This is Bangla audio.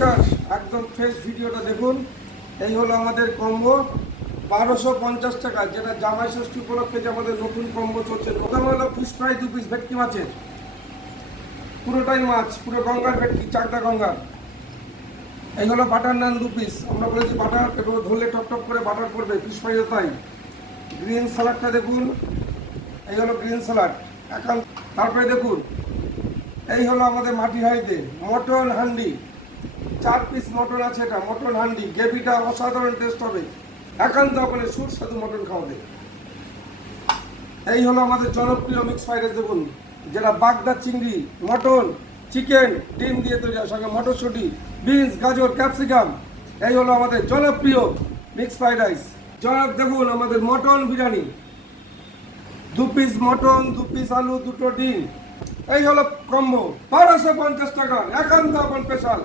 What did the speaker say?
নমস্কার, একদম ফ্রেশ ভিডিওটা দেখুন। এই হলো আমাদের কম্বো 1250 টাকা, যেটা জামাই ষষ্ঠী উপলক্ষে যে আমাদের নতুন কম্বো চলছে। প্রথমে হলো ফিশ ফ্রাই 2 পিস ভেটকি মাছের, পুরোটাই মাছ, পুরো গঙ্গার ভেটকি, চাকদা গঙ্গার। এই হলো বাটার নান 2 পিস, আমরা বলেছি বাটার একটু ধরলে টপ টপ করে বাটার করবে, ফিশ ফ্রাইও তাই। গ্রিন স্যালাডটা দেখুন, এই হলো গ্রিন স্যালাড একান্ত। তারপরে দেখুন, এই হলো আমাদের মাটির হাঁড়িতে মটন হান্ডি, 4 পিস মটন আছে। এটা মটন হান্ডি, গ্রেভিটা অসাধারণ টেস্ট হবে, একান্ত আপনার সুস্বাদু মটন খাওয়াবে। এই হলো আমাদের জনপ্রিয় মিক্স ফ্রাইড রাইস দেখুন, যেটা বাগদা চিংড়ি, মটন, চিকেন, ডিম দিয়ে তৈরি হয়, সঙ্গে মটরশুঁটি, বিনস, গাজর, ক্যাপসিকাম। এই হলো আমাদের জনপ্রিয় মিক্স ফ্রাইড রাইস। দেখুন আমাদের mutton biryani, 2 piece mutton, 2 piece আলু, 2টো ডিম। এই হলো কম্বো 1250 টাকা, একান্ত আপন স্পেশাল।